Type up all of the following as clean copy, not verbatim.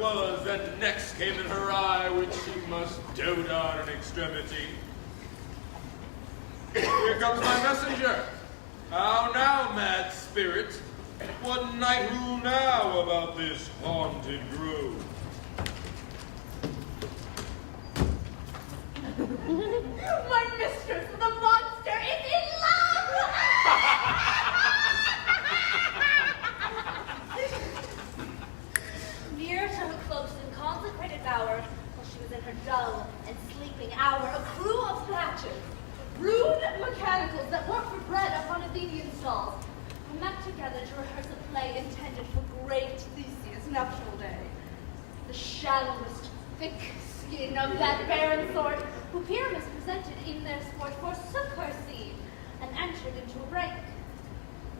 was that next came in her eye, which she must dote on in extremity. Here comes my messenger. How now, mad spirit? What night rule now about this haunted grove? My mistress, the monster, is in love! Near to her close and consecrated bower, while she was in her dull and sleeping hour, a crew of thatchers, rude mechanicals that work for bread upon Athenian stalls, were met together to rehearse a play intended for great Theseus' nuptial day. The shallowest, thick skin of that barren sort, who Pyramus presented in their sport, forsook her seed and entered into a break.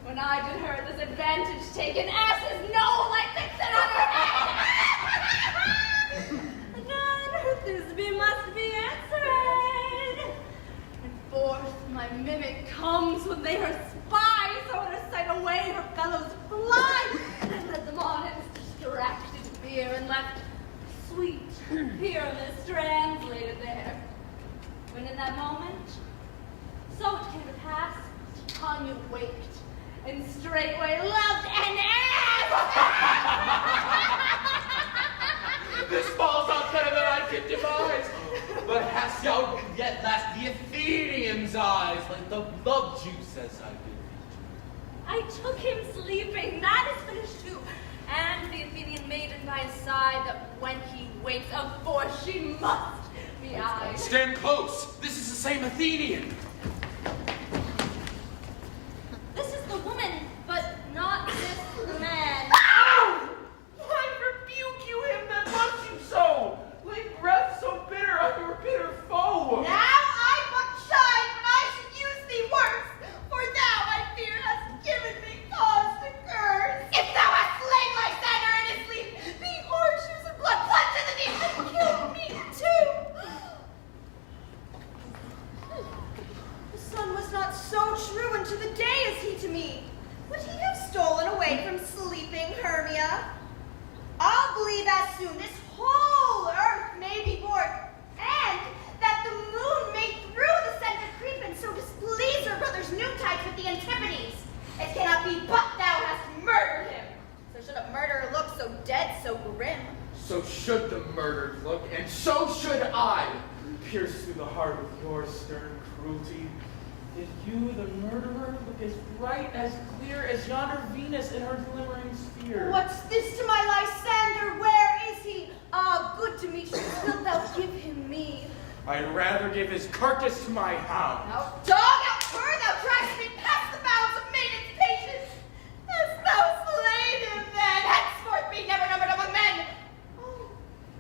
When I did her this advantage take, an ass's knoll I fixed it on her head. Again her Thisbe must be answered. And forth my mimic comes when they her spy, so out of sight away her fellows fly. And led them on in distracted fear and left sweet Pyramus translated there. When in that moment, so it came to pass, Titania waked, and straightway loved an ass! This falls out better than I could devise. But hast thou yet last the Athenians' eyes, like the love juice as I did? I took him sleeping, that is finished too. And the Athenian maiden by his side, that when he wakes, of course she must be I. Stand close. This is the same Athenian. This is the woman, but not this the man. Ow! I rebuke you, him that loves you so. Like breath so bitter on your bitter foe. Now I but shine when I should use thee worse, for thou, I fear, hast given me cause to curse. If thou hast slain Lysander in his sleep, the horseshoes of blood plunged in the deep and killed me too. The sun was not so true unto the day as he to me. Would he have stolen away from sleeping Hermia? I'll believe as soon this whole earth may be born, and that the moon may through the scent of creeping so displease her brother's noontides with the Antipodes. It cannot be but thou hast murdered him. So should a murderer look so dead, so grim? So should the murdered look, and so should I, pierce through the heart with your stern cruelty. Did you, the murderer, look as bright, as clear as yonder Venus in her glimmering sphere? What's this to my Lysander? Where is he? Ah, good Demetrius, wilt thou give him me? I'd rather give his carcass to my hound. Thou dog, out cur, thou tryest me past the bounds of maiden's patience. Hast thou slain him then? Henceforth be never numbered among men. Oh,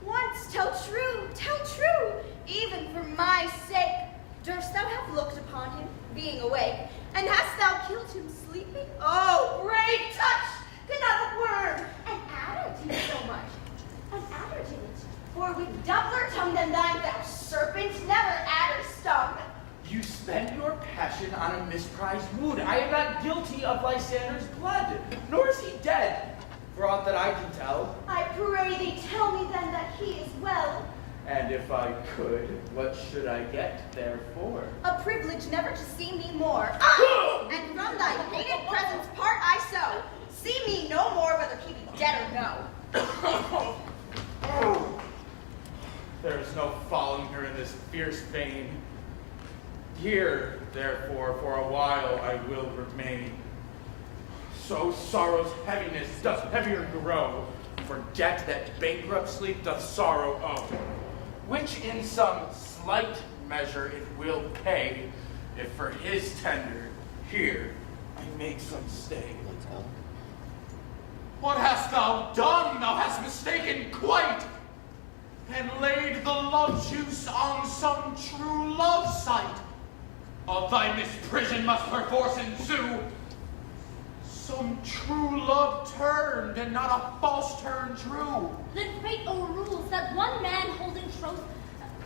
once tell true, even for my sake. Durst thou have looked upon him, being awake, and hast thou killed him sleeping? Oh, brave touch! Could not a worm, an adder do so much? An adder did it, for with doubler tongue than thine, thou serpent, never adder stung. You spend your passion on a misprized wound. I am not guilty of Lysander's blood, nor is he dead, for aught that I can tell. I pray thee, tell me then that he is well. And if I could, what should I get therefore? A privilege never to see me more. And from thy hated presence part I so. See me no more, whether he be dead or no. There is no falling her in this fierce vein. Here, therefore, for a while I will remain. So sorrow's heaviness doth heavier grow, for debt that bankrupt sleep doth sorrow owe, which in some slight measure it will pay, if for his tender here I make some stay. What hast thou done? Thou hast mistaken quite, and laid the love juice on some true love sight. Of thy misprision must perforce ensue some true love turned, and not a false turn true. Then fate o'errules that one man holding troth,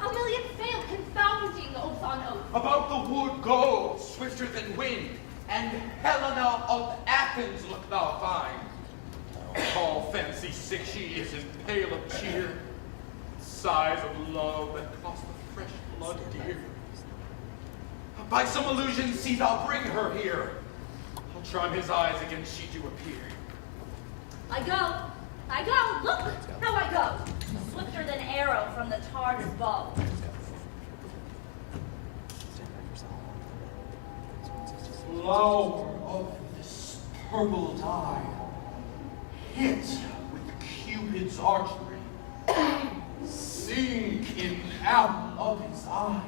a million fail, confounding oath on oath. About the wood go, swifter than wind, and Helena of Athens look thou find. Tall, fancy, sick she is, and pale of cheer. Sighs of love that cost the fresh blood dear. By some illusion, see thou bring her here. I'll charm his eyes against she do appear. I go, look how I go. Swifter than arrow from the tartar's bow. Flower of this purple dye, hit with Cupid's archery, sink in apple of his eye.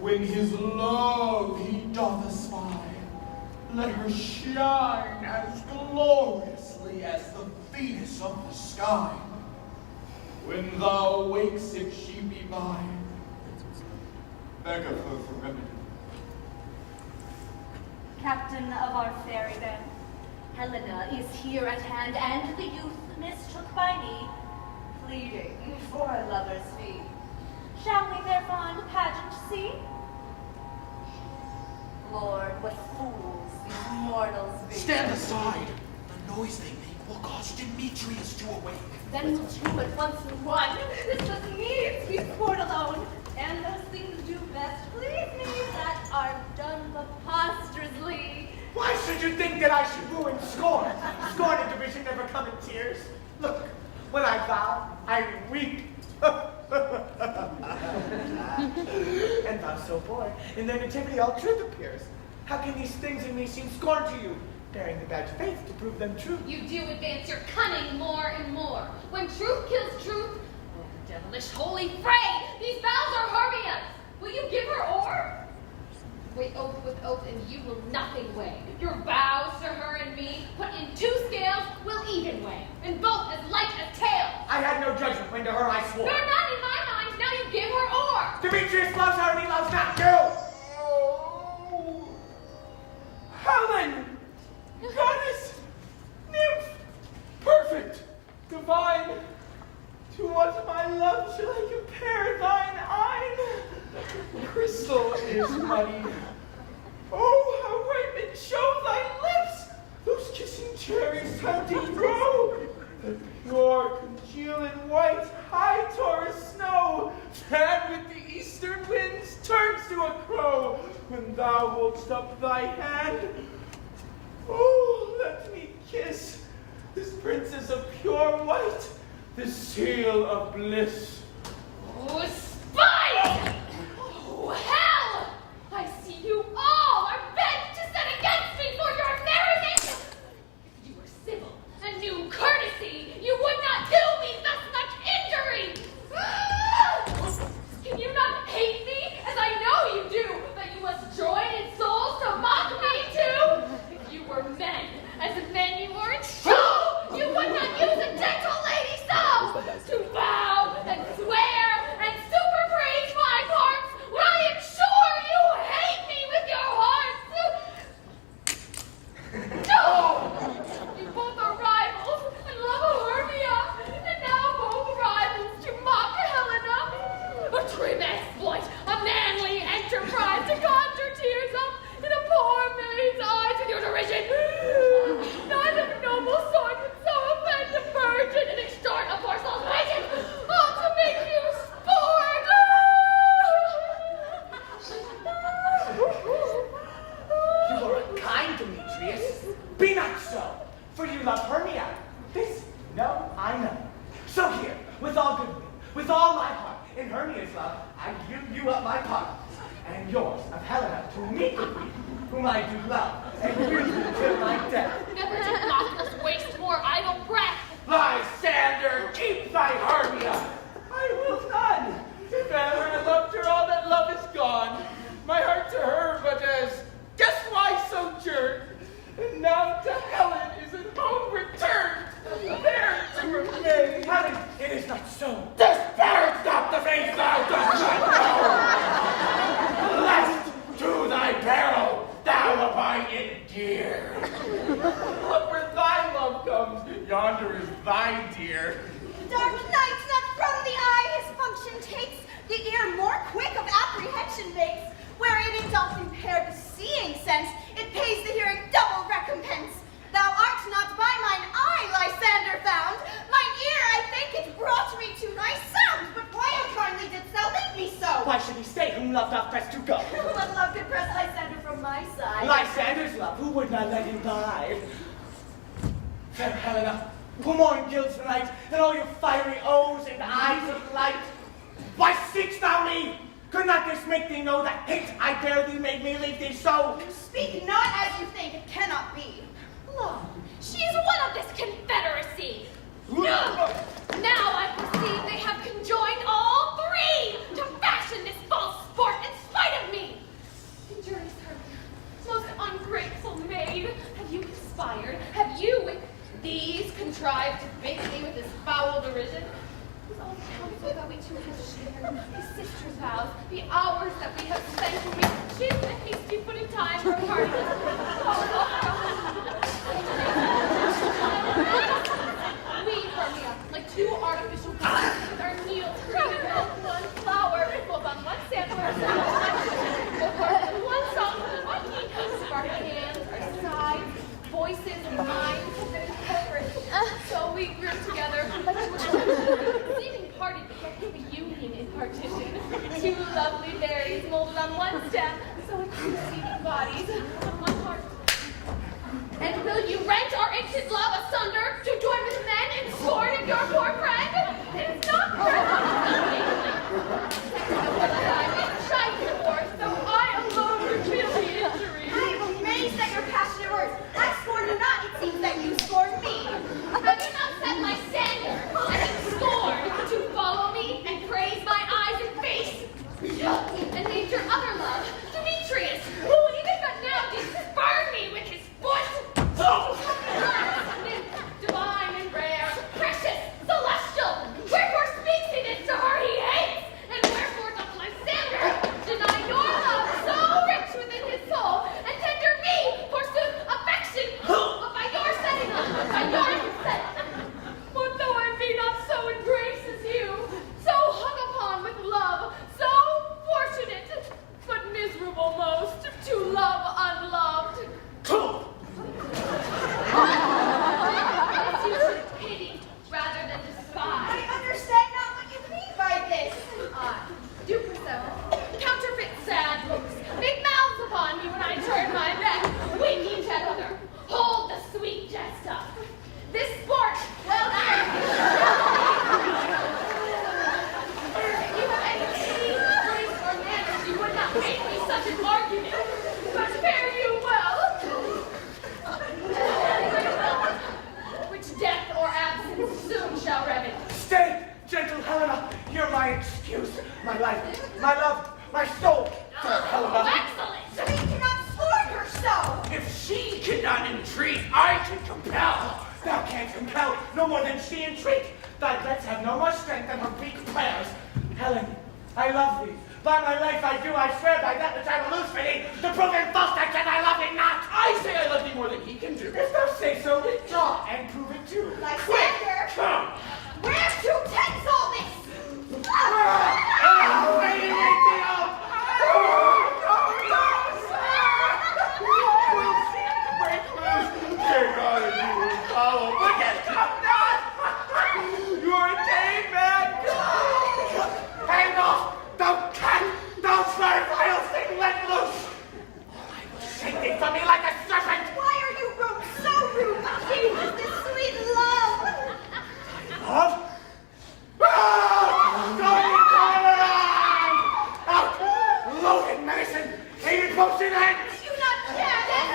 When his love he doth espy, let her shine as gloriously as the Venus of the sky. When thou wakes, if she be by, beg of her for remedy. Captain of our fairy band, Helena is here at hand, and the youth mistook by me, pleading for a lover's fee. Shall we their fond pageant see? Lord, what fools these mortals be. Stand aside! The noise they make will cause Demetrius to awake. Then we'll do it once and one. This must needs be sport alone. And those things do best please me that are done preposterously. Why should you think that I should woo and scorn? Scorn and derision never come in tears. Look, when I vow, I weep. And thou so born, in their nativity all truth appears. How can these things in me seem scorn to you? Bearing the badge of faith to prove them true. You do advance your cunning more and more. When truth kills truth, oh, devilish holy fray! These vows are Hermia's. Will you give her o'er? Weigh oath with oath, and you will nothing weigh. Your vows to her and me, put in two scales, will even weigh, and both as light as tail. I had no judgment when to her I swore. Nor none in my mind, now you give her o'er. Demetrius loves her and he loves not you. Oh, Helen! Goddess! Nymph! Perfect! Divine! To what my love shall I compare thine eyne? Crystal is muddy. Oh, how ripe and show thy lips! Those kissing cherries tempting grow! The pure congealing white high Taurus snow, that with the eastern winds turns to a crow, when thou holdst up thy hand. Oh, let me kiss this princess of pure white, this seal of bliss. Oh, spite! Oh, hell! I see you all are bent to set against me for your merriment! If you were civil and knew courtesy, you would not do me thus much injury! Can you not hate me, as I know you do, but you must join in souls to mock me too? If you were men, as men you weren't true, you would not use a gentle lady so to vow and swear and super praise my parts when I am sure you hate me with your hearts. No! You both are rivals and love Hermia, and now both rivals to mock Helena. A trim exploit, a manly enterprise to conjure tears up in a poor maid's eyes with your derision. None of noble sort would so offend a virgin and extort a poor soul's wages, all to make you sport. You are unkind, Demetrius. Be not so, for you love Hermia. This, no, I know. So here, with all good will, with all my heart, in Hermia's love, I give you up my part, and yours of Helena to meet the queen, whom I do love, and use till my death. Never did mockers waste more idle breath. Lysander, keep thy Hermia. I will none. If ever I loved her, all that love is gone. My heart to her but as guess why sojourn, and now to Helen is at home returned, there to remain. Helen, it is not so. Disparage not the faith thou dost not know, lest to thy peril thou abide it dear. Look where thy love comes, yonder is thy dear. Dark night not from the eye his function takes, the ear more quick of apprehension makes. Wherein it doth impair the seeing sense, it pays the hearing double recompense. Thou art not by mine eye, him love not press to go. What love could press Lysander from my side? Lysander's love, who would not let him die? Fair Helena, who more gilds the night than all your fiery O's and eyes of light? Why seek'st thou me? Could not this make thee know that hate I bear thee made me leave thee so? Speak not as you think, it cannot be. Love, she is one of this confederacy. No! Now I perceive they have conjoined all three to fashion this false sport in spite of me. Injurious Hermia, most ungrateful maid, have you conspired? Have you with these contrived to bait me with this foul derision? With all the counsel that we two have shared, the sister's vows, the hours that we have spent to make chin and hasty putting time for parties. We, Hermia, like two artificial gods, with our meals created of one flower, both on one sampler, both on one song, on each of our hands, our sides, voices, and minds have been incorporated. So we grew together, seeming party but a union in partition. Two lovely berries molded on one stem, so it conceived bodies on one heart. And will you rent our ancient love asunder to join with men in scorn of your poor friend? It is not so I alone would feel the injury. I am amazed at your passionate words. I scorn you not, it seems that you scorn me. Have you not set my standard and in scorn to follow me and praise my eyes and face? And named your other love, Demetrius, who even but now did spurn me with his foot. Divine and rare, precious, celestial, wherefore speaks he this to her he hates? And wherefore doth Lysander deny your love so rich within his soul, and tender me, forsooth, affection, but by your setting up, by your consent? But though I be not so in grace as you, so hung upon with love, so fortunate, but miserable most, to love unloved. As you should pity rather than despise. I understand not what you mean by this. Do persever. Counterfeit sad looks. Make mouths upon me when I turn my neck. Wink each at other. Hold the sweet jest up. This sport, well done. If you have any pity, grace, or manners, you would not make me such an argument. But fare you well. Which death or absence soon shall remedy. Stay, gentle Helena, hear my excuse, my life, my love, my soul, fair Helena. Excellent! We cannot scorn her so. If she cannot entreat, I can compel. Thou canst compel no more than she entreat. Thy threats have no more strength than her weak prayers. Helen, I love thee. By my life I do, I swear by that which I will lose for thee, to prove in false that I love thee not. I say I love thee more than he can do. If thou say so, withdraw and prove it too. Lysander, Come. where to tends all this? Wait thee up! Dear God, if you will follow, but yet come not! You are a tame man! Hang off, thou cat! Thou slaughter vile thing let loose! I will shake thee from me like a serpent! Why are you rude, so rude? He was this sweet love. Love? Ah! Go around! Out! Loaded medicine! Hated potion and... You not care, then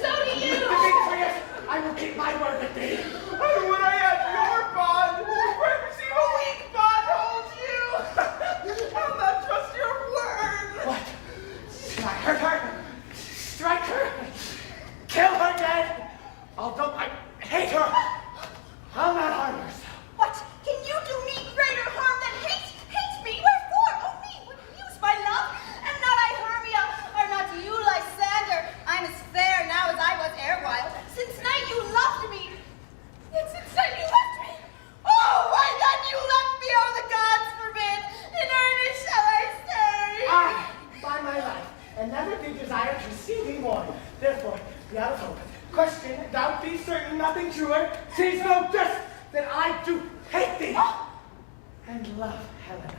so do you. Demetrius, I will keep my word with thee. And when I had your bond, for I perceive a weak bond holds you. I'll not trust your word. What? Should I hurt her? Strike her? Kill her dead? Although I hate her, I'll not harm her. What? Can you do me greater harm than hate? Hate me? Wherefore? Oh, me would use my love. Am not I Hermia? Are not you Lysander? I'm as fair now as I was erewhile. Since night you loved me. Yet since night you left me. Oh, why then you left me? Oh, the gods forbid. In earnest shall I say. I, by my life, and never did desire to see thee more. Therefore, be out of hope. Question, thou be certain nothing truer, sees no just that I do hate thee and love Helena.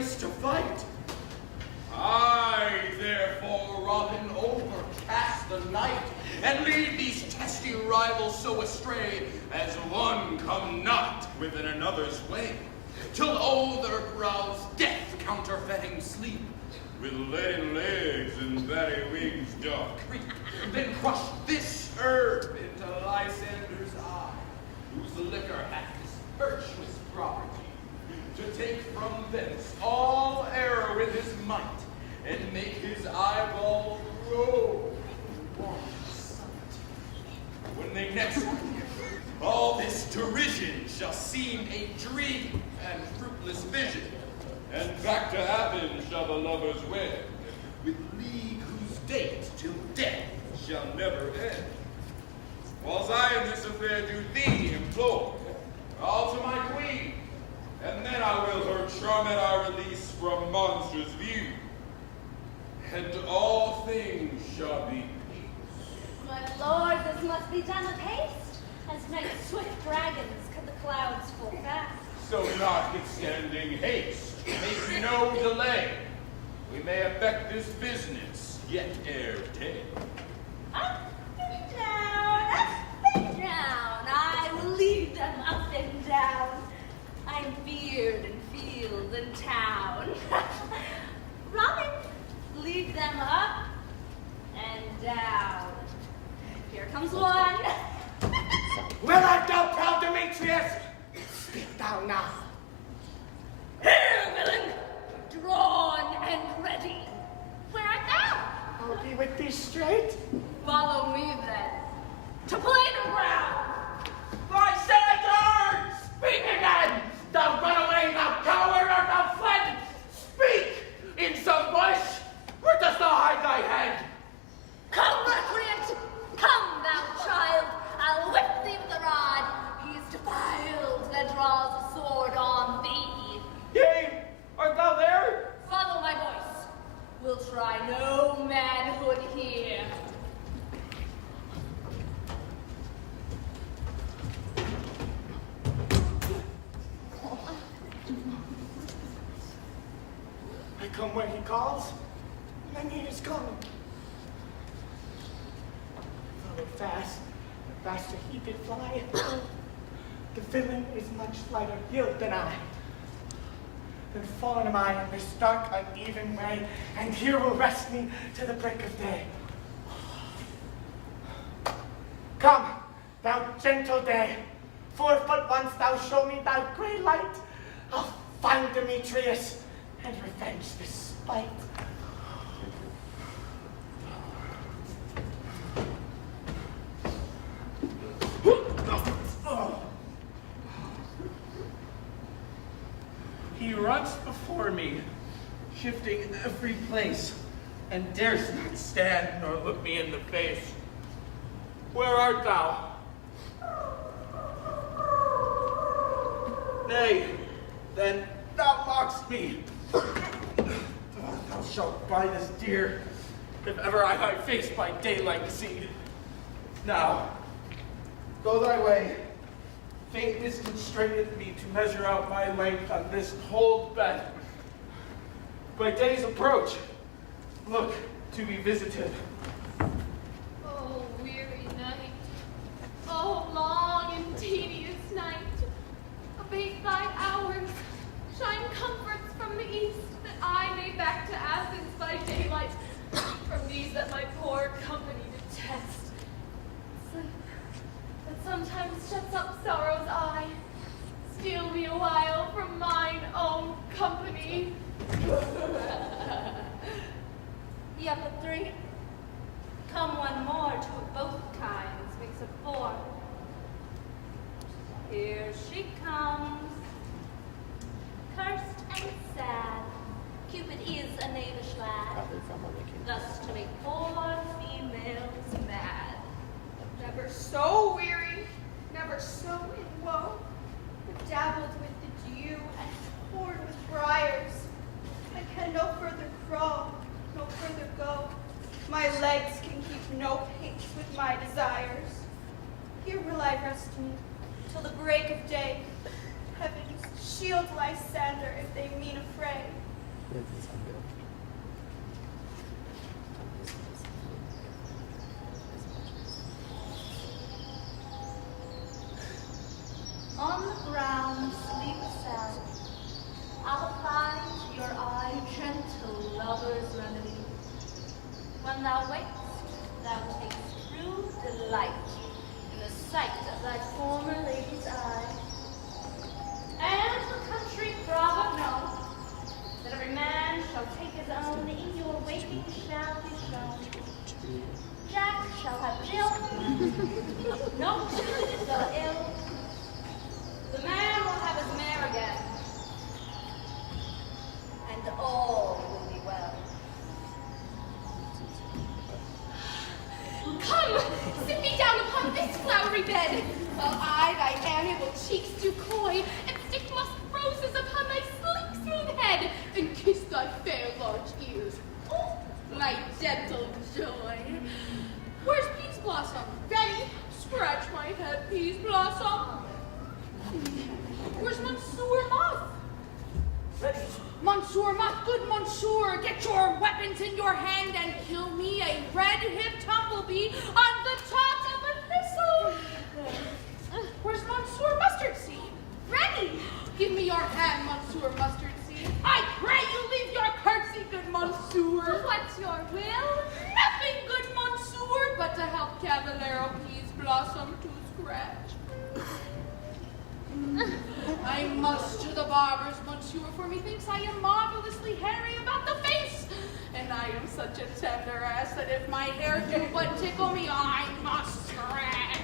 place to fight. I, therefore, Robin, overcast the night, and lead these testy rivals so astray, as one come not within another's way, till o'er their brows death counterfeiting sleep, with leaden legs and very wings doth creep, then crush this herb into Lysander's eye, whose liquor hath this virtuous property, to take from thence all error with his might, and make his eyeballs grow in one sight. When they next meet, all this derision shall seem a dream and fruitless vision, and back to Athens shall the lovers wed, with league whose date till death shall never end. Whilst I in this affair do thee implore, all to my queen, and then I will her charmed I release from monstrous view, and all things shall be peace. My lord, this must be done with haste, as night swift dragons cut the clouds full fast. So notwithstanding haste, make no delay. We may effect this business yet ere day. Up and down, I will lead them up and down. I am feared in field and town. Robin, lead them up and down. Here comes one. Well art thou proud, Demetrius? Speak thou now. Here, villain, drawn and ready. Where art thou? I'll be with thee straight. Follow me then, to plainer ground. My senator! Speak again! Thou runaway, thou coward, art thou fled? Speak! In some bush? Where dost thou hide thy head? Come, recreant! Come, thou child! I'll whip thee with a rod. He is defiled that draws a sword on thee. Yea, art thou there? Follow my voice. We'll try no manhood here. I come where he calls, and he is coming. Follow fast, the faster he did fly. The villain is much lighter built than I. Then fallen am I in this dark, uneven way, and here will rest me to the break of day. Come, thou gentle day, 4 foot once thou show me thy gray light. I'll find Demetrius and revenge this spite. He runs before me, shifting every place, and dares not stand nor look me in the face. Where art thou? Nay, then thou mockst me. Thou shalt buy this dear, if ever I thy face by daylight see. Now, go thy way. Faintness constraineth me to measure out my length on this cold bed. By day's approach, look to be visited. Oh, weary night. Oh, long and tedious night. Abate thy hours. Shine comforts from the east, that I may back to Athens by daylight, from these that my poor company detest. That sometimes shuts up sorrow's eye. Steal me a while from mine own company. Yep, a 3. Come one more, 2 of both kinds, makes a 4. Here she comes, cursed and sad. Cupid is a knavish lad, thus to make poor females mad. Never so weary, never so in woe, bedabbled with the dew and poured with briars. I can no further crawl, no further go. My legs can keep no pace with my desires. Here will I rest me till the break of day. Heavens, shield Lysander if they mean a fray. On the ground, sleep sound. I'll apply to your eye gentle lover's remedy. When thou wakest, thou takest true delight in the sight of thy former lady's eye. And the country proverb knows that every man shall take his own, in your waking shall be shown. Jack shall have Jill, no the ill. The man will have his mare again, and all will be well. Come, sit me down upon this flowery bed, while I thy amiable cheeks do coy, and stick musk roses upon thy sleek smooth head, and kiss thy fair large ears. Oh, my gentle joy. Where's Peas Blossom? Ready? Scratch my head, Peas Blossom. Where's Monsieur Moth? Ready? Monsieur Moth, good Monsieur, get your weapons in your hand and kill me a red-hipped humblebee on the top of a thistle. Where's Monsieur Mustard Seed? Ready? Give me your hand, Monsieur Mustard Seed. I pray you leave your curtsy, good Monsieur. What's your will? Nothing, good Monsieur, but to help Cavallero Peas Blossom to scratch. I must to the barber's, Monsieur, for methinks I am marvelously hairy about the face, and I am such a tender ass that if my hair do but tickle me, I must scratch.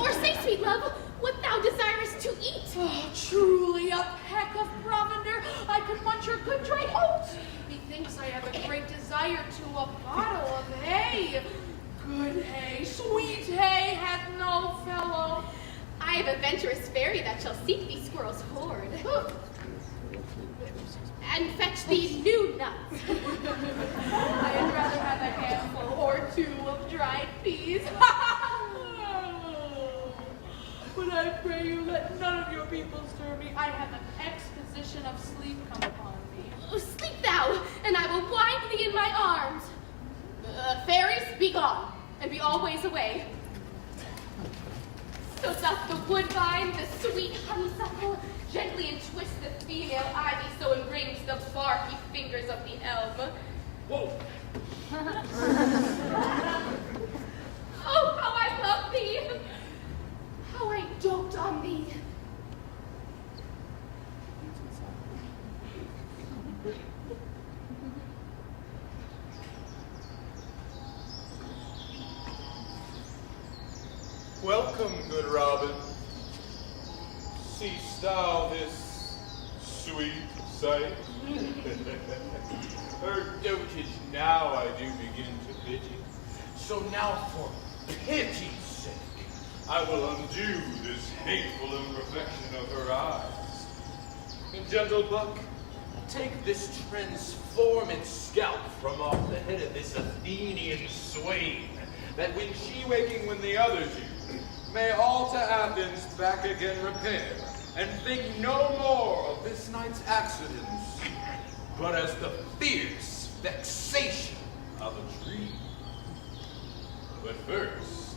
Or say, sweet love, what thou desirest to eat. Oh, truly a peck of provender, I could munch your good dry oats. Methinks I have a great desire to a bottle of hay. Good hay, sweet hay, hath no fellow. I have a venturous fairy that shall seek thee squirrel's hoard, and fetch thee new nuts. I'd rather have a handful or two of dried peas. But I pray you let none of your people stir me. I have an exposition of sleep come upon me. Oh, sleep thou, and I will wind thee in my arms. Fairies, be gone, and be always away. So doth the woodbine, the sweet honeysuckle, gently entwist the female ivy, so enrings the barky fingers of the elm. Whoa! Oh, how I love thee! How I dote on thee! Welcome, good Robin. Seest thou this sweet sight? Her dotage now I do begin to pity. So now for pity's sake, I will undo this hateful imperfection of her eyes. And gentle buck, take this transformed scalp from off the head of this Athenian swain, that when she waking when the others do, may all to Athens back again repair, and think no more of this night's accidents, but as the fierce vexation of a dream. But first,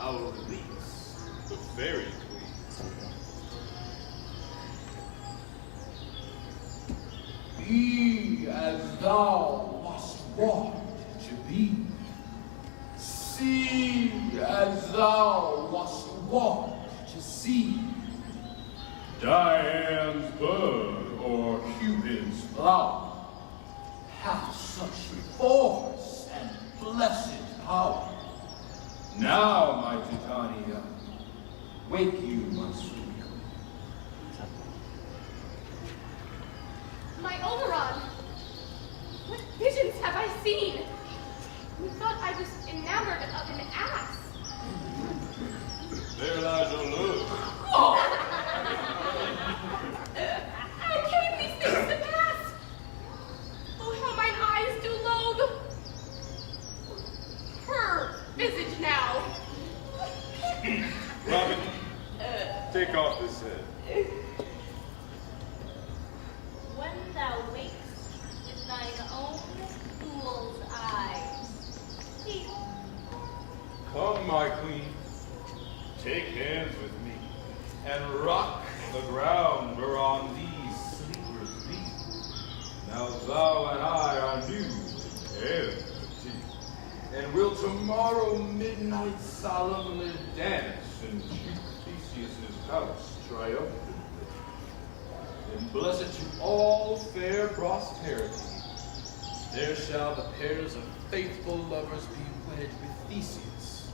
I'll release the fairy queen. Be as thou wast wont to be. See as thou wast wont to see. Diane's bird or Cupid's flower hath such force and blessed power. Now, my Titania, wake you, my sweet. My Oberon, what visions have I seen? Methought I was enamored of an ass. There lies your love. How came these things to pass? Oh, how mine eyes do loathe. will tomorrow midnight solemnly dance in Theseus's house triumphantly. And blessed to all fair prosperity, there shall the pairs of faithful lovers be wed with Theseus.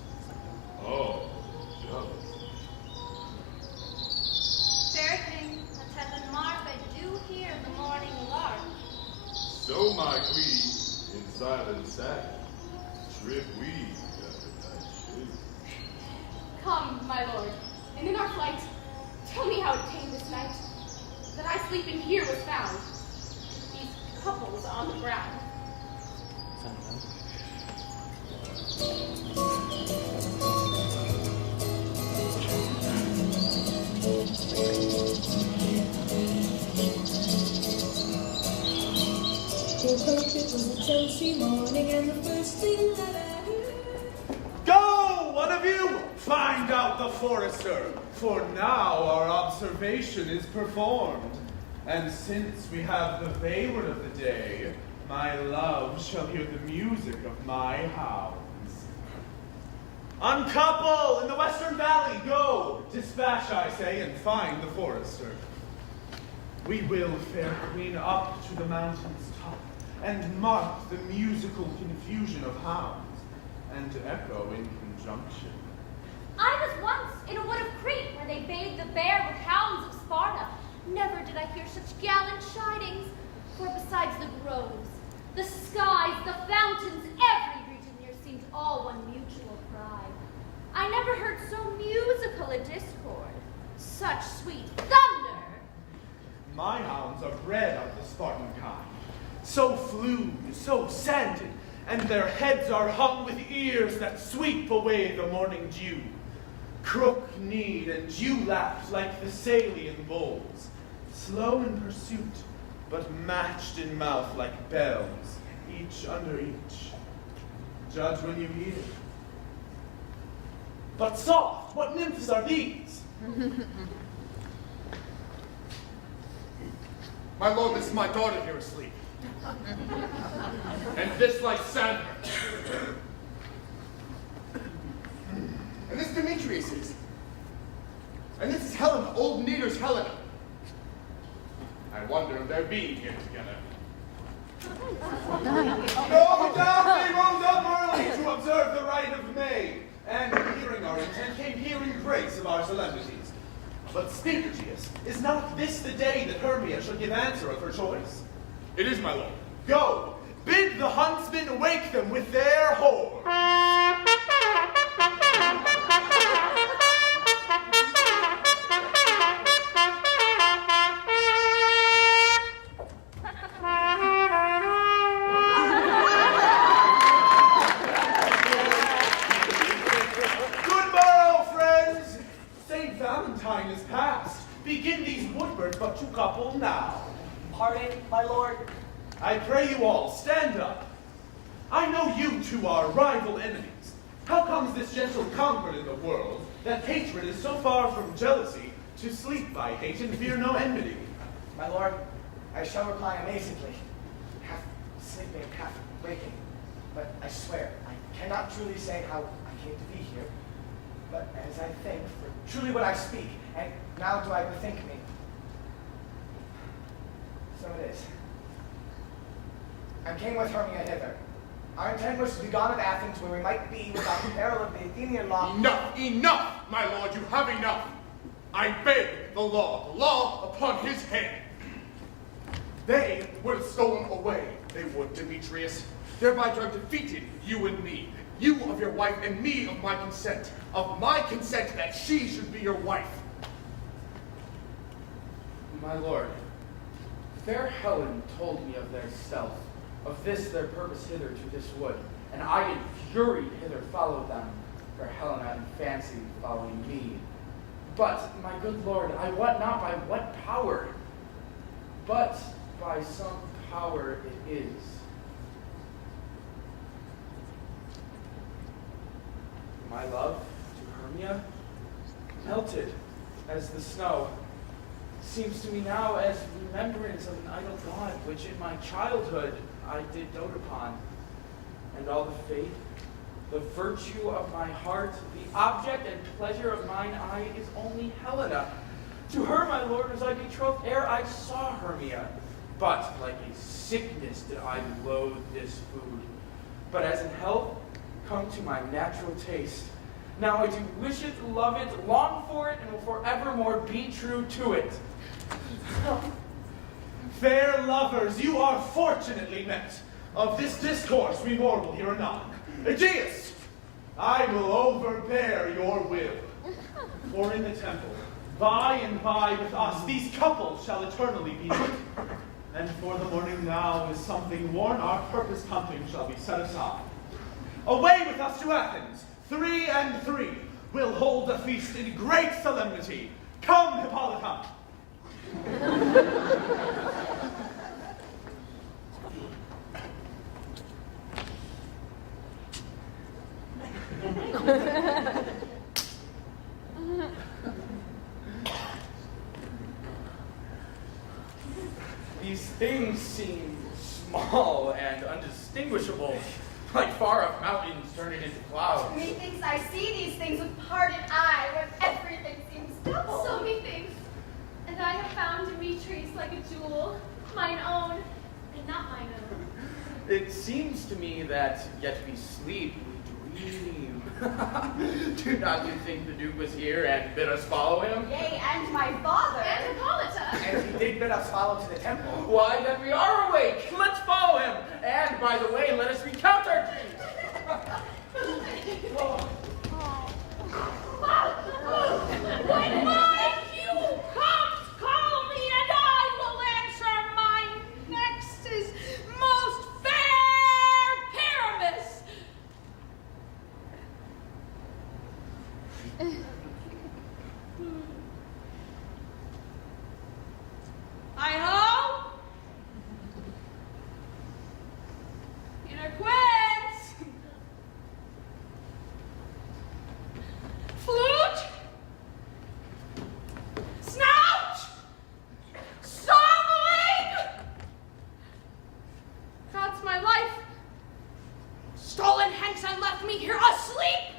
Oh, jealous. Fair king, attendant Mark, I do hear the morning lark. So, my queen, in silent sack, trip we after night shade. Come, my lord, and in our flight, tell me how it came this night that I sleeping here was found. These couples on the ground. Woke up, it was a Chelsea morning, and the first thing that I heard. Go, one of you, find out the forester, for now our observation is performed. And since we have the wayward of the day, my love shall hear the music of my hounds. Uncouple in the western valley, go, dispatch, I say, and find the forester. We will, fair queen, up to the mountain's top, and mark the musical confusion of hounds, and echo in conjunction. I was once in a wood of Crete where they bathed the bear with hounds of Sparta. Never did I hear such gallant chidings, for besides the groves, the skies, the fountains, every region there seemed all one mutual cry. I never heard so musical a discord, such sweet thunder. My hounds are bred of the Spartan kind, so flued, so sanded, and their heads are hung with ears that sweep away the morning dew. Crook-kneed and dew-lapped like the Thessalian bulls, slow in pursuit, but matched in mouth like bells, each under each. Judge when you hear. But soft, what nymphs are these? My lord, this is my daughter here asleep. And this Lysander. And this Demetrius is. And this is Helena, old Neater's Helena. I wonder if they're being here together. No doubt they rose up early to observe the rite of May, and hearing our intent came here in grace of our solemnities. But speak, Aegeus, is not this the day that Hermia shall give answer of her choice? It is, my lord. Go, bid the huntsmen wake them with their horns. Good morrow, friends. St. Valentine is past. Begin these woodbirds but to couple now. Pardon, my lord. I pray you all, stand up. I know you two are rival enemies. How comes this gentle concord in the world, that hatred is so far from jealousy, to sleep by hate and fear no enmity? My lord, I shall reply amazingly, half sleeping, half waking. But I swear, I cannot truly say how I came to be here. But as I think, for truly what I speak, and now do I bethink me. So it is. I came with Hermia hither. Our intent was to be gone of Athens, where we might be without peril of the Athenian law. Enough, enough, my lord, you have enough. I beg the law upon his head. They would have stolen away, they would, Demetrius, thereby to have defeated you and me, you of your wife and me of my consent that she should be your wife. My lord, fair Helen told me of their stealth, of this their purpose hither to this wood, and I in fury hither followed them, for Helena in fancy following me. But, my good lord, I wot not by what power, but by some power it is. My love to Hermia, melted as the snow, seems to me now as remembrance of an idle god, which in my childhood I did dote upon, and all the faith, the virtue of my heart, the object and pleasure of mine eye is only Helena. To her, my lord, was I betrothed ere I saw Hermia. But like a sickness did I loathe this food. But as in health, come to my natural taste. Now I do wish it, love it, long for it, and will forevermore be true to it. Fair lovers, you are fortunately met. Of this discourse we more will hear anon. Aegeus, I will overbear your will. For in the temple, by and by with us, these couples shall eternally be knit. And for the morning now is something worn, our purposed hunting shall be set aside. Away with us to Athens, 3 and 3. We'll hold a feast in great solemnity. Come, Hippolyta. These things seem small and undistinguishable, like far-off mountains turning into clouds. Methinks I see these things with parted eye, where everything seems double. So methinks, and I have found Demetrius like a jewel, mine own, and not mine own. It seems to me that yet we sleep, we dream. Do not you think the Duke was here and bid us follow him? Yea, and my father. And Hippolyta. And he did bid us follow to the temple. Why, then we are awake. Let's follow him. And, by the way, let us recount our dreams. When my cue comes, call me, and I will answer. My next is most fair Pyramus. I ho! Peter Quince! Flute! Snout! Stumbling! That's my life. Stolen hence and left me here asleep.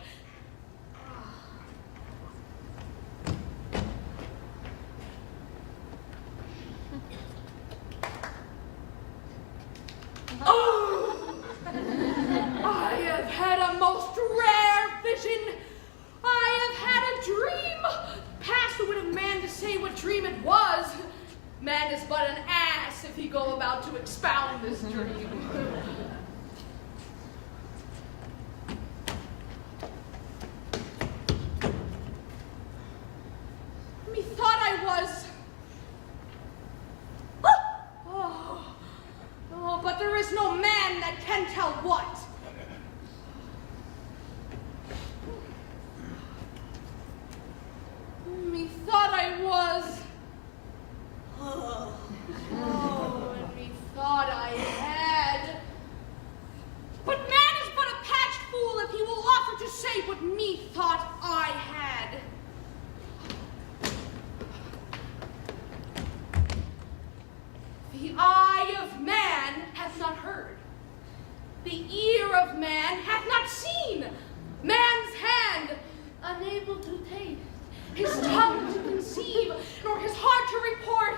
Oh! I have had a most rare vision. I have had a dream. Past the wit of man to say what dream it was. Man is but an ass if he go about to expound this dream. Methought I was. Oh, but there is no man that can tell what. Methought I was. Oh, and methought I had. But man is but a patched fool if he will offer to say what methought I had. The eye of man hath not heard. The ear of man hath not seen. Man's hand unable to taste. His tongue to conceive, nor his heart to report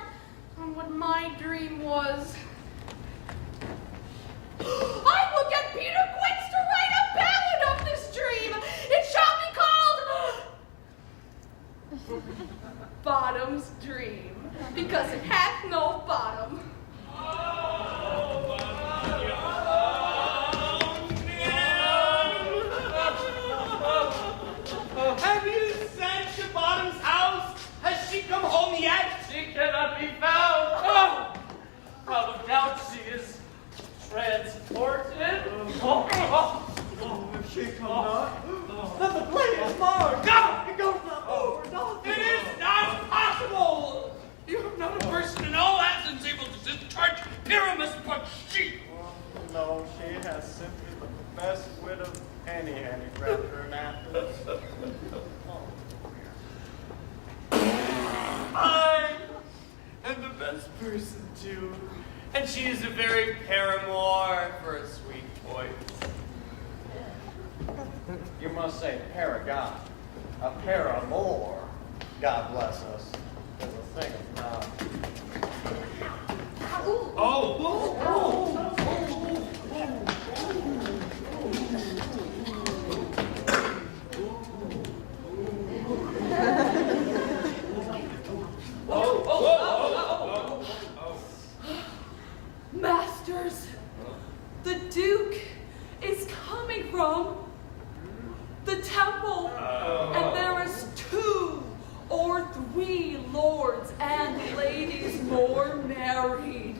on what my dream was. I will get Peter Quince to write a ballad of this dream. It shall be called Bottom's Dream, because it hath no bottom. Have you sent to Bottom's house? Has she come home yet? She cannot be found. Oh, how no doubt she is transported. If she come not, then the plane is marred. No, it goes not over. No, it is not possible. You have not a person in all Athens able to discharge Pyramus but she. No, she has simply the best wit of any handicrafter in Athens. I am the best person too, and she is a very paramour for a sweet voice. must say paragon. A paramour, God bless us, is a thing of God. Masters, the Duke is coming from the temple, and there is 2 or 3 lords and ladies more married.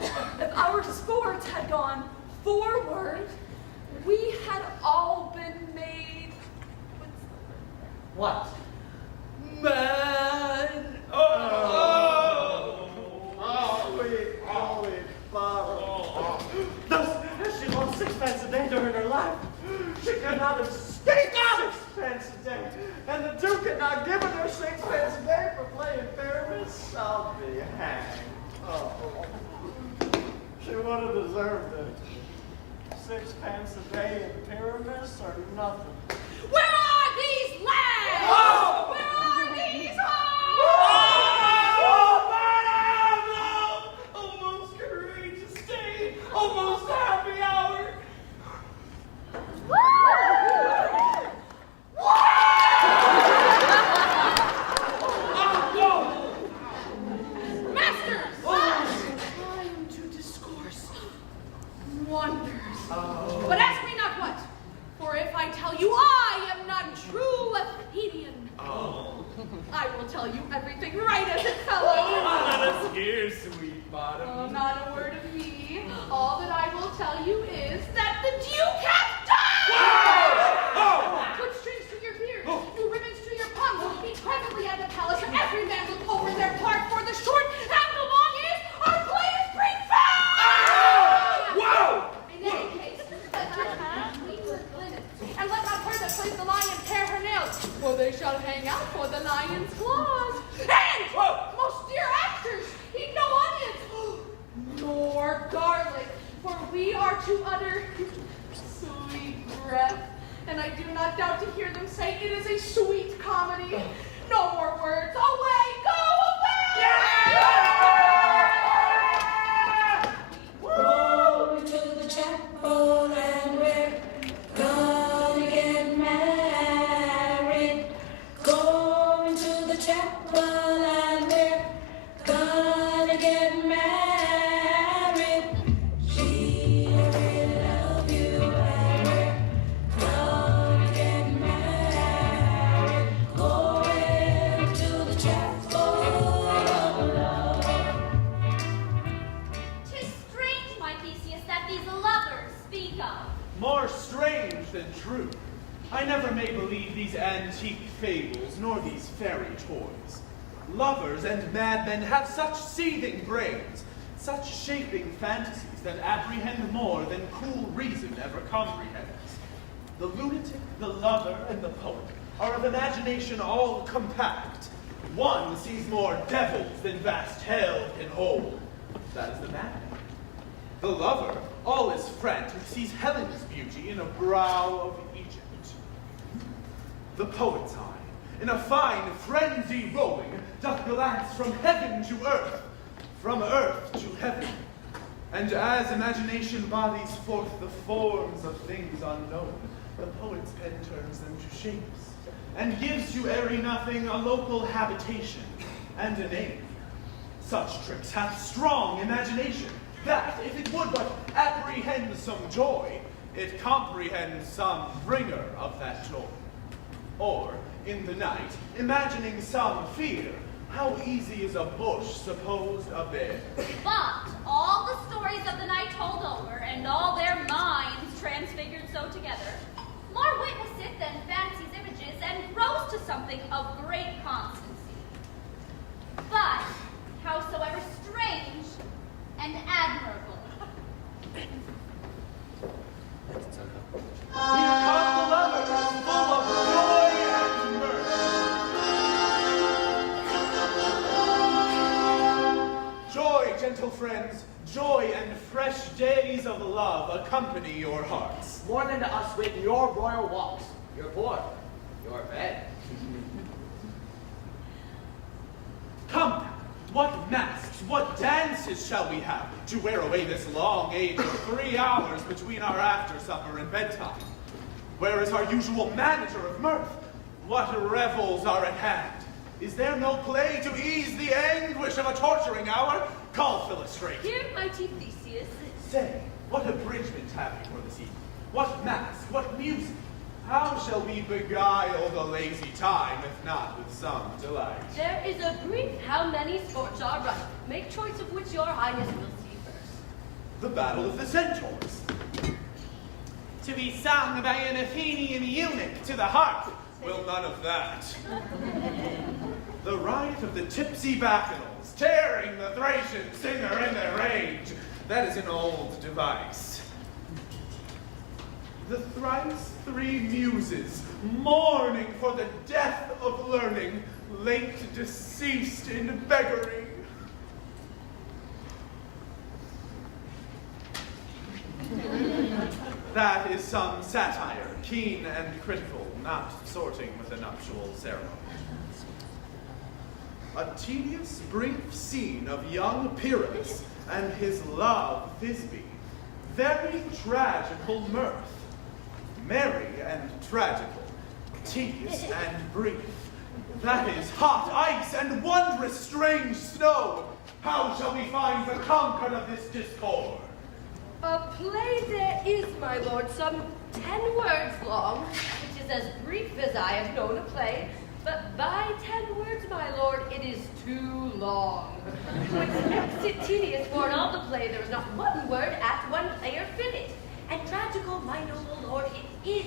If our sports had gone forward, we had all been made. What? Mad. Holy Father. Thus, she lost 6 pence a day during her life. She could not have stayed 6 pence a day. And the Duke had not given her 6 pence a day for playing Pyramus. I'll be hanged. Oh. She would have deserved it. 6 pence a day in Pyramus or nothing. Where are these lads? Oh! Where are these Almost courageous day, almost happy hour. Masters! Time to discourse wonders. But ask me not what, for if I tell you I am not true Athenian, I will tell you everything right as it fell out. Let us hear, sweet bottom. Oh, not a word of me. All that I will tell you is that the Duke hath died! Put strings to your beard, do ribbons to your pumps, be privately at the palace, and every man look over their part, for the short and the long is, our play is in any case, let not clean her linen, and let not her that plays the lion tear her nails, for they shall hang out for the lion's claws. And, most dear actors, eat no onions, nor garlic, for we are to utter sweet breath. And I do not doubt to hear them say it is a sweet comedy. No more words. Away, go away! Going to the chapel and we're gonna get married. Going to the chapel and we're gonna get married. She really love you and we're gonna get married. Going to the chapel of love. 'Tis strange, my Theseus, that these lovers speak of. More strange than true. I never may believe these antique fables, nor these fairy toys. Lovers and madmen have such seething brains, such shaping fantasies that apprehend more than cool reason ever comprehends. The lunatic, the lover, and the poet are of imagination all compact. One sees more devils than vast hell can hold. That is the madman. The lover, all is frantic, sees Helen's beauty in a brow of Egypt. The poet's eye, in a fine frenzy rolling, doth glance from heaven to from earth to heaven. And as imagination bodies forth the forms of things unknown, the poet's pen turns them to shapes, and gives to airy nothing a local habitation and a name. Such tricks hath strong imagination, that if it would but apprehend some joy, it comprehends some bringer of that joy. Or, in the night, imagining some fear, how easy is a bush supposed a bear? But all the stories of the night told over, and all their minds transfigured so together, more witness it than fancy's images, and grows to something of great constancy. But, howsoever strange and admirable. Here come the lovers, full of joy and mirth. Joy, gentle friends, joy and fresh days of love, accompany your hearts. More than to us wait your royal walks, your board, your bed. Come, what masks, what dances shall we have to wear away this long age of 3 hours between our after supper and bedtime? Where is our usual manager of mirth? What revels are at hand? Is there no play to ease the anguish of a torturing hour? Call Philostrate. Here, mighty Theseus. Say, what abridgment have we for this evening? What mask, what music? How shall we beguile the lazy time, if not with some delight? There is a brief how many sports are right. Make choice of which your highness will see first. The Battle of the Centaurs. To be sung by an Athenian eunuch to the harp. Well, none of that. The riot of the tipsy bacchanals, tearing the Thracian singer in their rage. That is an old device. The thrice 3 muses, mourning for the death of learning, late deceased in beggary. That is some satire, keen and critical, not sorting with a nuptial ceremony. A tedious, brief scene of young Pyrrhus and his love Thisbe. Very tragical mirth. Merry and tragical, tedious and brief. That is hot ice and wondrous strange snow. How shall we find the concord of this discord? A play there is, my lord, some 10 words long, which is as brief as I have known a play, but by 10 words, my lord, it is too long. Which makes it tedious, for in all the play there is not one word at one player fitted. And tragical, my noble lord, it is,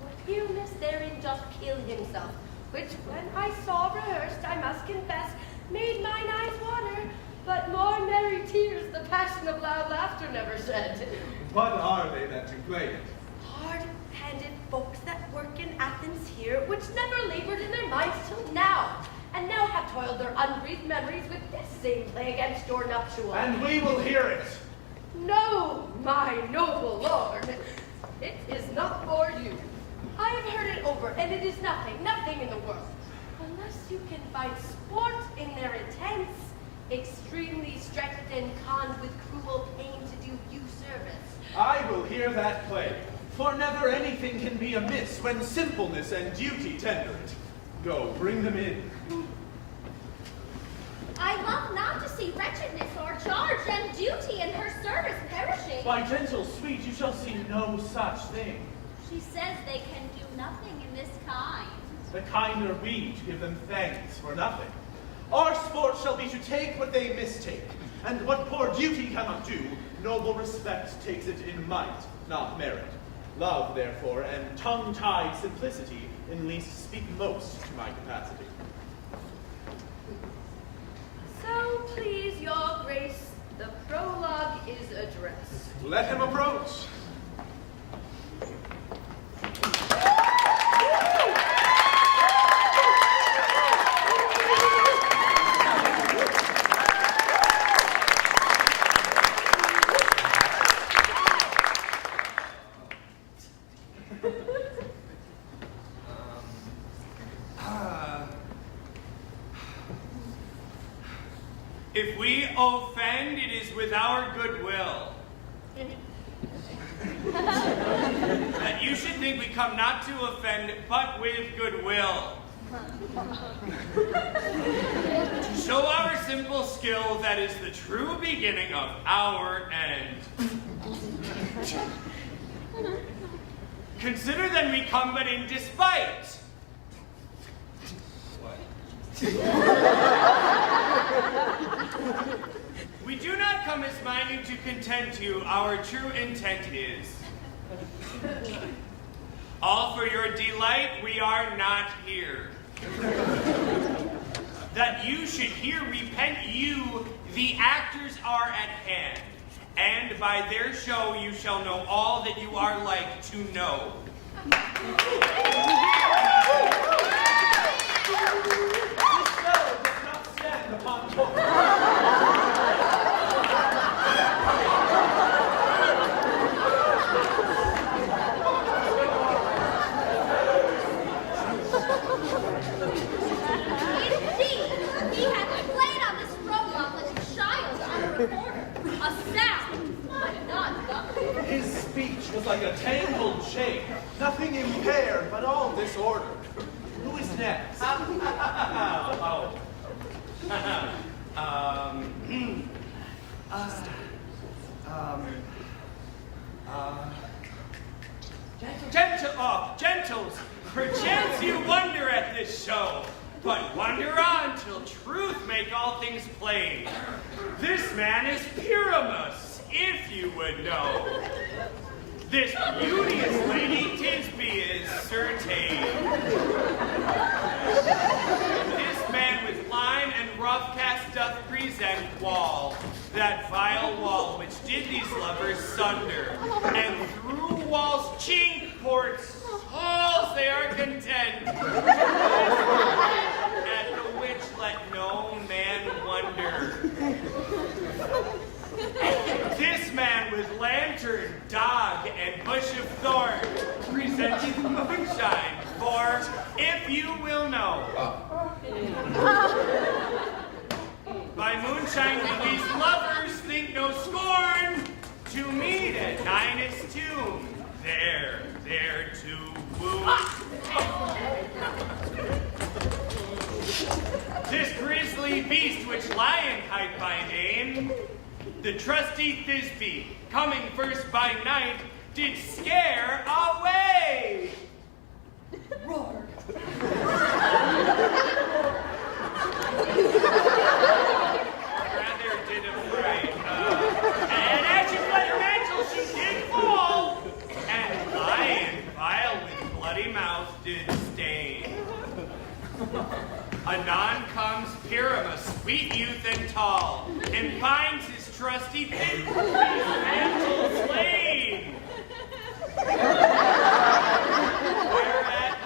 for Pyrrhus therein doth kill himself, which when I saw rehearsed, I must confess, made mine eyes water, but more merry tears the passion of loud laughter never shed. What are they that do play it? Hard-handed folks that work in Athens here, which never labored in their minds till now, and now have toiled their unbreathed memories with this same play against your nuptial. And we will hear it. No, my noble lord, it is not for you. I have heard it over, and it is nothing in the world, unless you can find sport in their intents, extremely stretched and conned with cruel pain to do you service. I will hear that play, for never anything can be amiss when simpleness and duty tender it. Go, bring them in. I love not to see wretchedness or charge and duty in her service perishing. By gentle sweet, you shall see no such thing. She says they can do nothing in this kind. The kinder we to give them thanks for nothing. Our sport shall be to take what they mistake, and what poor duty cannot do, noble respect takes it in might, not merit. Love, therefore, and tongue-tied simplicity in least speak most to my capacity. So please your grace, the prologue is addressed. Let him approach. If we offend, it is with our goodwill. That you should think we come not to offend, but with goodwill. To show our simple skill, that is the true beginning of our end. Consider then we come but in despite. We do not come as minding to content you, our true intent is. All for your delight, we are not here. That you should here repent you, the actors are at hand, and by their show you shall know all that you are like to know. This fellow does not stand upon book. shame, nothing impaired, but all disordered. Who is next? Gentles, perchance you wonder at this show, but wonder on till truth make all things plain. This man is Pyramus, if you would know. This beauteous lady Tisbe is certain. This man with lime and rough cast doth present wall, that vile wall which did these lovers sunder, and through wall's chink ports halls they are content. At the which let no man wonder. This man with lantern, dog, and bush of thorn presenteth moonshine, for if you will know, by moonshine do these lovers think no scorn to meet at Ninus' tomb, there to woo. This grisly beast which lion hight by name, the trusty Thisbe, coming first by night, did scare away. Roar. Rather did affright. And as she fled her mantle, she did fall, and lion, vile with bloody mouth, did stain. Anon comes Pyramus, sweet youth and tall, and finds his trusty pin, his mantle slain. Whereat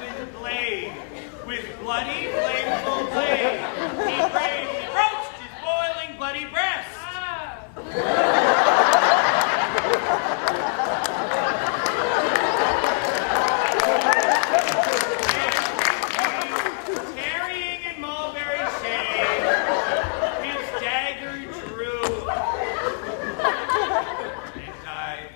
with bloody, blameful blade, he bravely roached his boiling bloody breast. Tarrying in mulberry shade, his dagger drew, and died.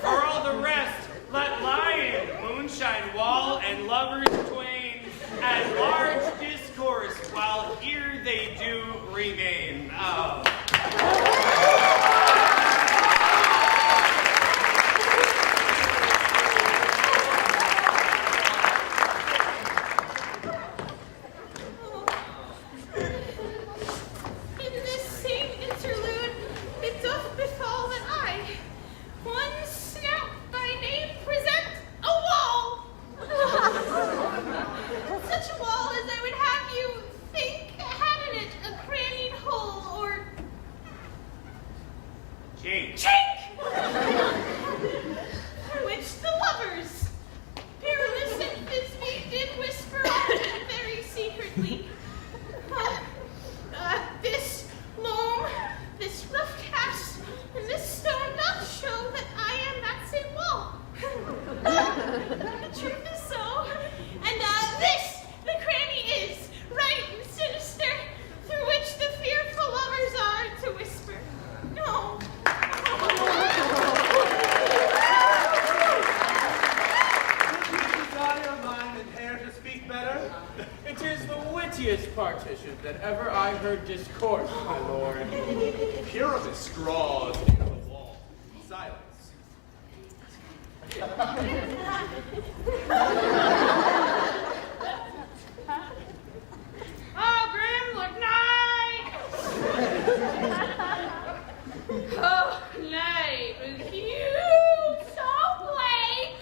For all the rest, let lion, moonshine, wall, and lovers twain at large discourse while here they do remain. In this same interlude, it doth befall that I, one snout by name, present a wall. Such a wall as I would have you think had in it a crannied hole or Chink. through which the lovers, Pyramus and Thisbe, did whisper often very secretly. This loam, this rough cast, and this stone doth show that I am that same wall. The truth is so, and this the cranny is, right and sinister, through which the fearful lovers are to whisper. No. Desire of mine and hair to speak better? It is the wittiest partition that ever I heard discourse, my lord. Pyramus scrawled in the wall. Silence. Oh, Grim, look night! Oh, night with you, so late!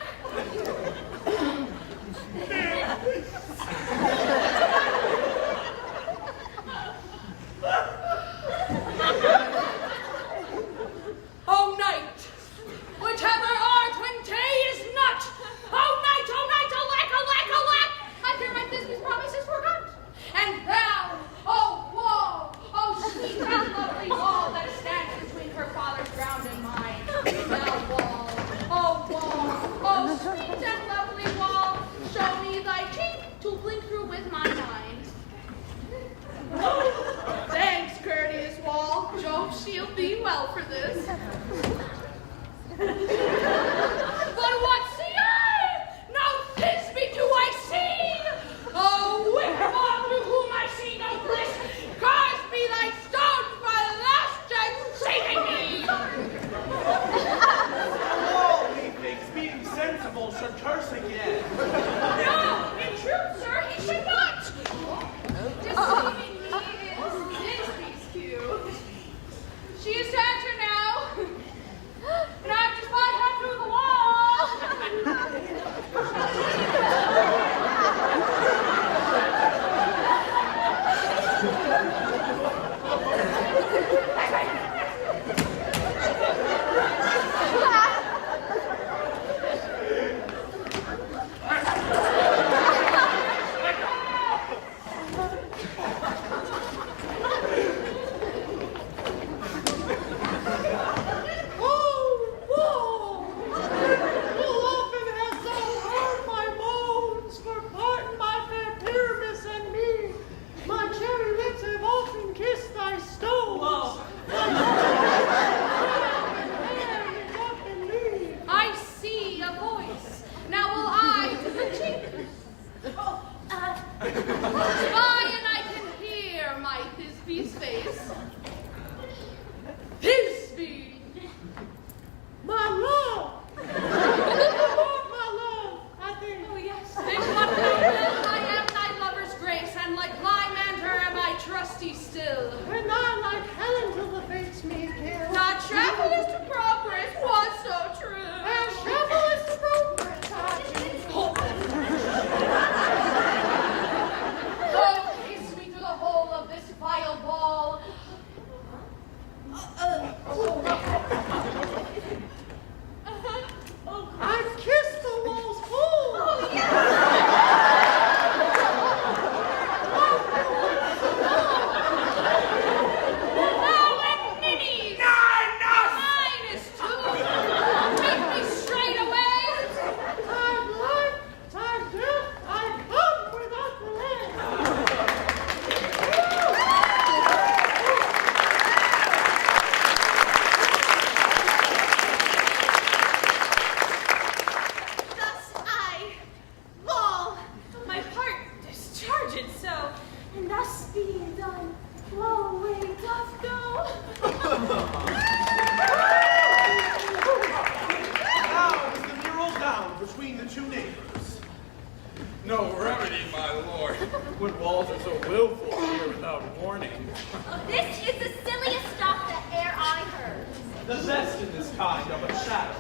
The best in this kind of a shadow,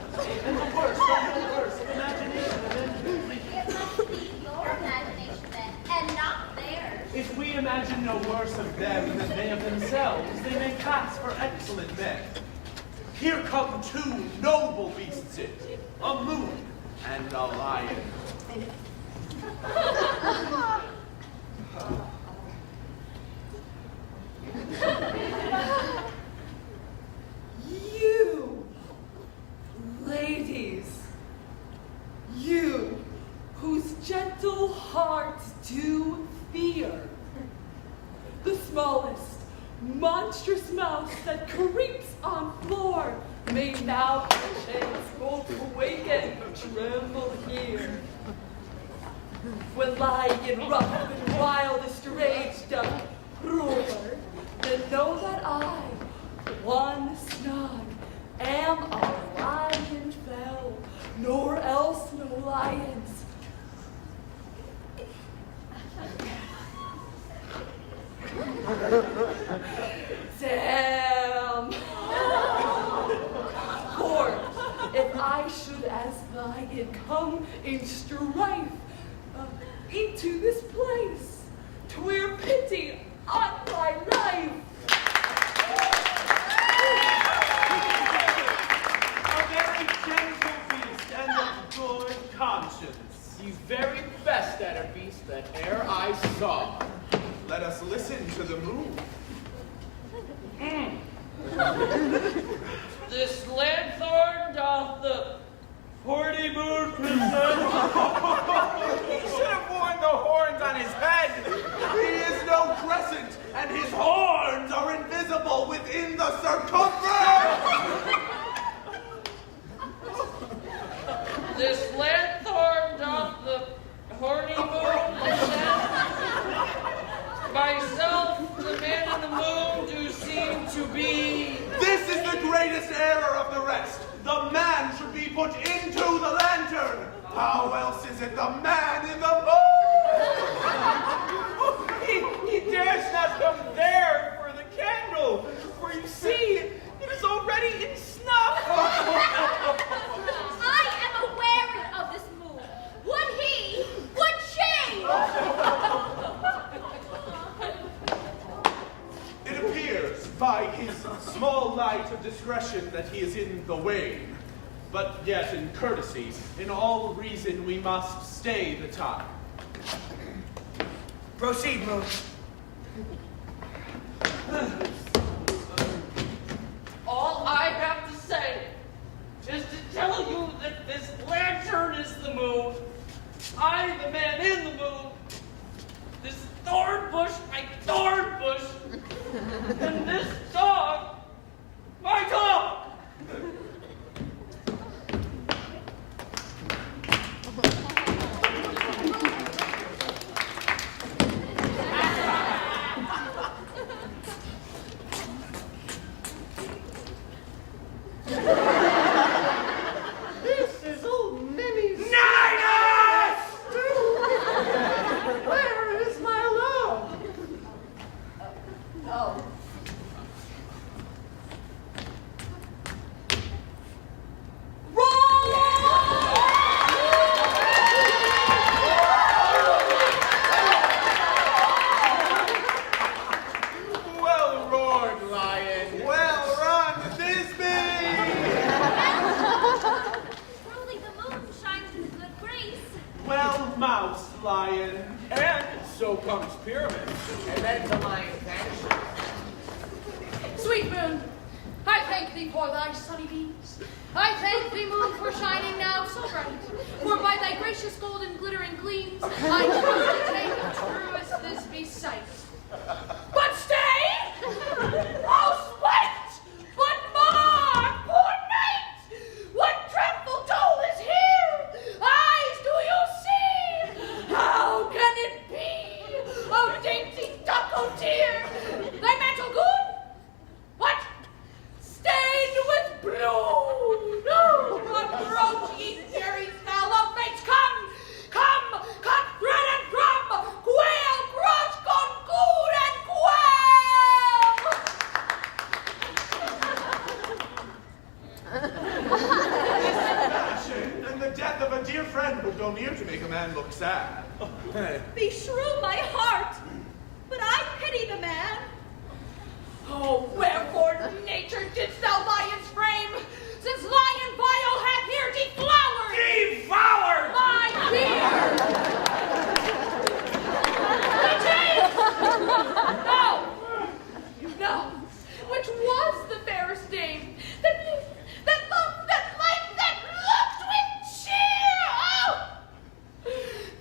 and the worst of imagination and envy. It must be your imagination then, and not theirs. If we imagine no worse of them than they of themselves, they may pass for excellent men. Here come two noble beasts, a moon and a lion. You, ladies, you whose gentle hearts do fear, the smallest monstrous mouse that creeps on floor may now perchance both awaken and tremble here. When lying in rough and wildest rage doth roar, then know that I, one snug, am a lion fell, nor else no lions. Damn! For if I should as lion come in strife into this place, 'twere pity on my life. A very gentle beast and of good conscience. The very best at a beast that e'er I saw. Let us listen to the moon. This lanthorn doth the horny moon present. He should have worn the horns on his head. He is no crescent, and his horns are invisible within the circumference. This lanthorn doth the horny moon present. Myself, the man in the moon, do seem to be. This is the greatest error of the rest. The man should be put into the lantern. How else is it the man in the moon? He dares not come there for the candle, for you see, it is already in snuff. I am aware of this moon. Would he? Would she? It appears by his small light of discretion that he is in the wane. But yet in courtesy, in all reason we must stay the time. Proceed, moon. All I have to say is to tell you that this lantern is the moon. I, the man in the moon. This thorn bush, my thorn bush. And this dog, my dog. This is old Minnie's. Ninus! Where is my love? Oh. Well roared, lion. Well run, Thisbe! Truly the moon shines with good grace. Well moused, lion. And so comes Pyramid. And then the lion vanishes. Sweet moon, I thank thee for thy sunny beams. I thank thee, moon, for shining now so bright. For by thy gracious golden glittering gleams, I truly take of truest this be sight. But stay! Oh, spite! But mark, poor knight! What dreadful toll is here? Eyes, do you see? How can it be? Oh, dainty duck, oh dear! Thy mantle good? What? Stained with blue! No! Approach, ye fairies, foul of fates, come! Come! Cut bread and drum! Quail, grudge, gone good and go near to make a man look sad. Beshrew my heart, but I pity the man. Oh, wherefore nature didst thou by its frame, since lion vile hath here deflowered? Devoured! My dear! No, which was the fairest dame that loved, that liked, that looked with cheer? Oh!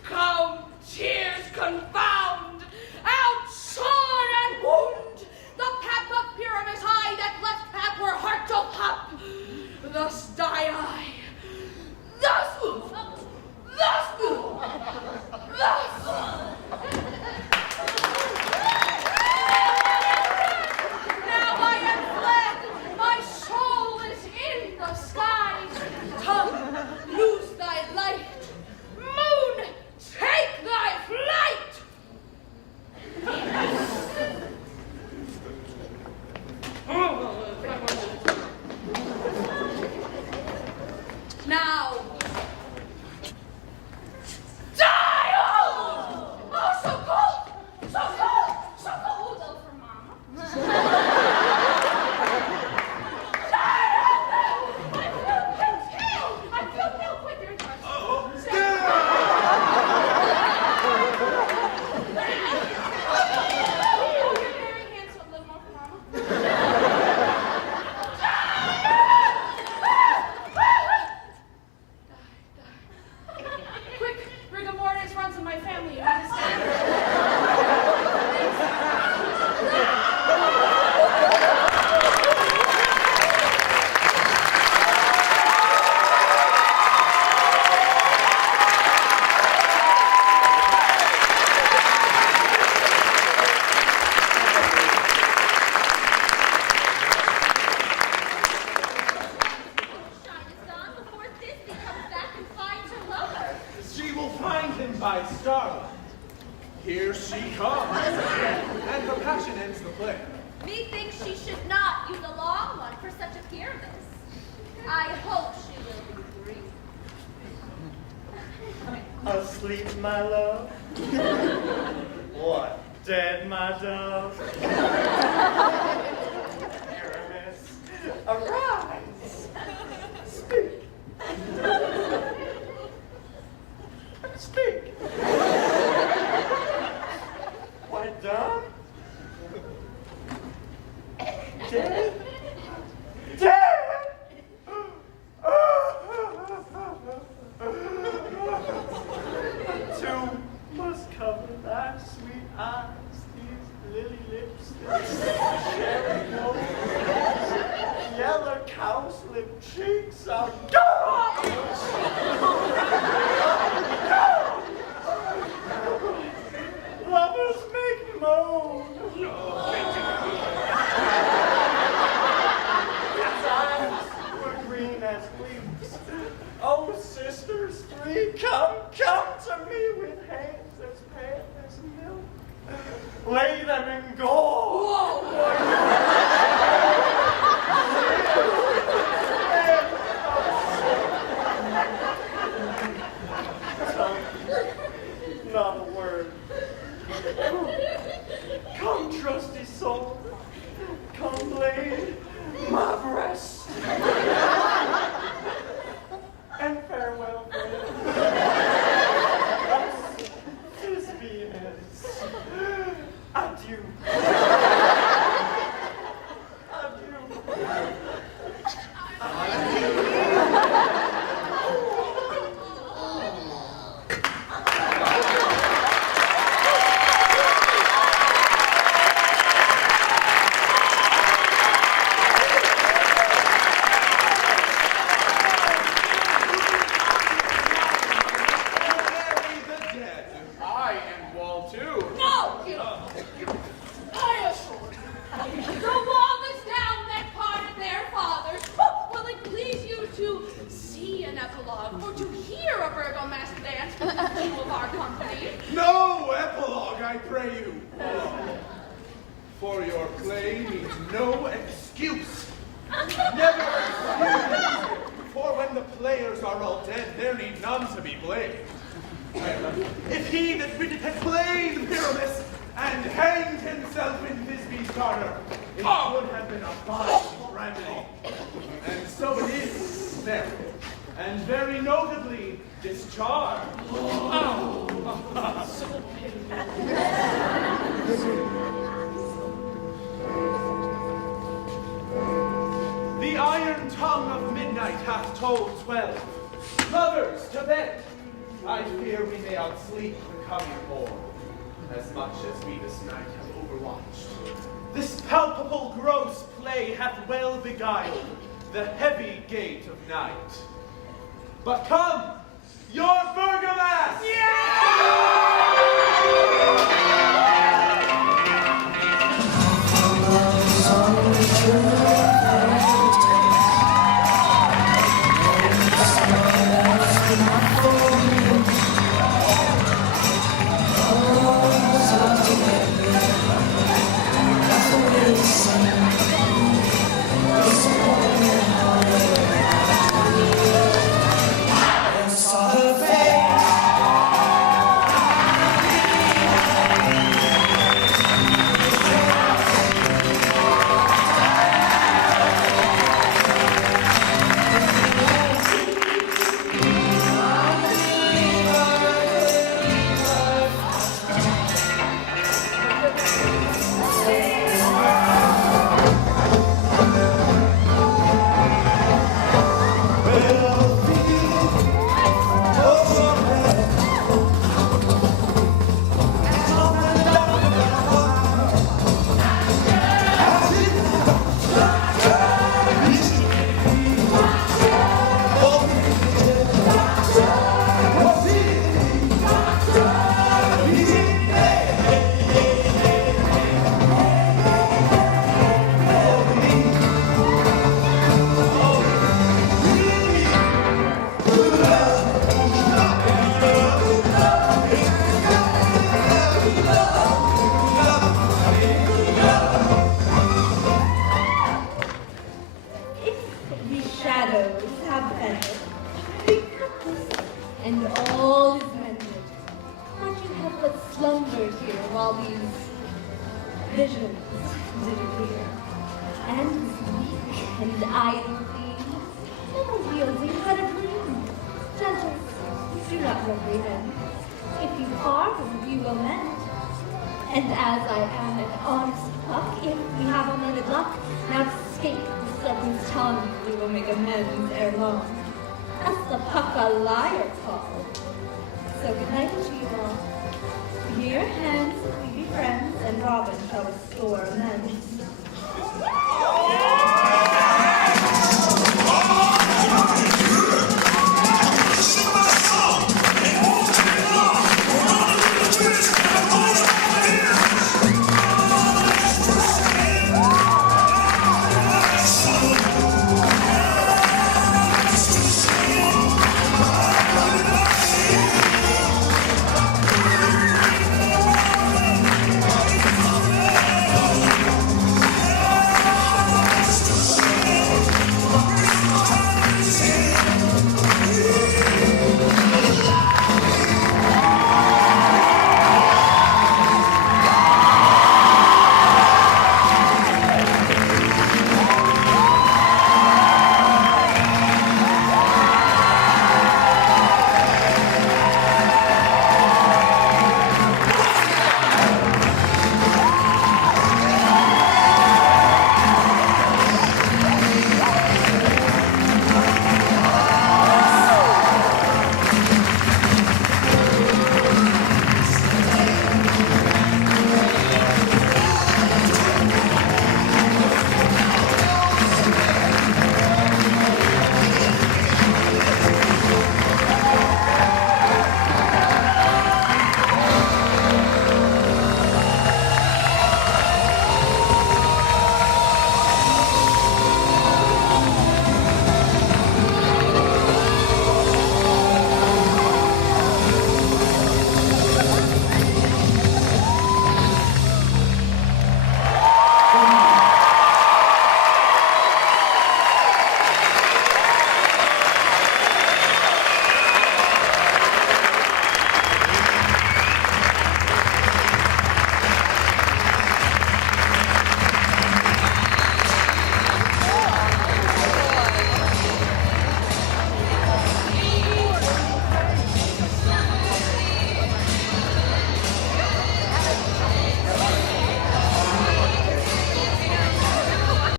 Come, tears confound, outshone and wound the pap of Pyramus high, that left pap where heart to pop. Thus die I. Thus. Now I am fled, my soul is in the sky. Come, lose thy light. Moon, take thy flight. Now, die! Oh, so cold! So cold! So cold! Go for Mama. I feel pale. Quick, you're in charge. Oh, you're very handsome. A little more for Mama. Quick, rigor mortis runs in my family. You understand? Shine is gone before Thisbe comes back and finds her lover. She will find him by starlight. Here she comes. And her passion ends the play. Methinks she should not use a long one for such a pyramus. I hope she will be brief. Asleep, my love? What? Dead, my dove? Pyramus, arise! Speak! Speak! What, dumb? Dead? Dead! Two must cover thy sweet eyes, these lily lips, these cherry nose, yellow cowslip cheeks are garbage! Lovers make moan. His eyes were green as leaves. Oh, sisters three, come to me with hands as pale as milk. Lay them in gold. Not a word. Come, trusty soul. Come, blade my breast. And farewell, friend. Thus Thisbe ends. Adieu. For your play needs no excuse. Never excuse. For when the players are are all dead, there need none to be blamed. If he that writ it had played Pyramus and hanged himself in Thisbe's garter, it would have been a fine remedy. And so it is, therefore, and very notably discharged. The iron tongue of midnight hath told 12. Lovers, to bed! I fear we may outsleep the coming morn, as much as we this night have overwatched. This palpable gross play hath well beguiled the heavy gate of night. But come, your Burgomass! Here, hands, we be friends, and Robin shall restore amends.